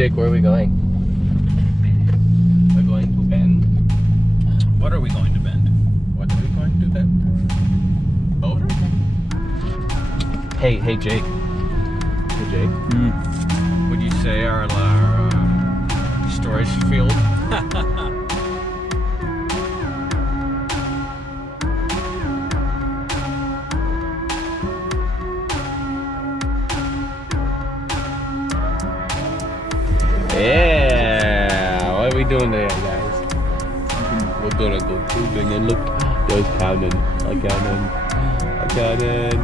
Jake, where are we going? We're going to Bend. What are we going to Bend? What are we going to Bend? Boulder? Hey, Jake. Hey, Jake. Would you say our storage field? Yeah, what are we doing today, guys? We're gonna go tubing and look, there's cannon, a cannon, a cannon.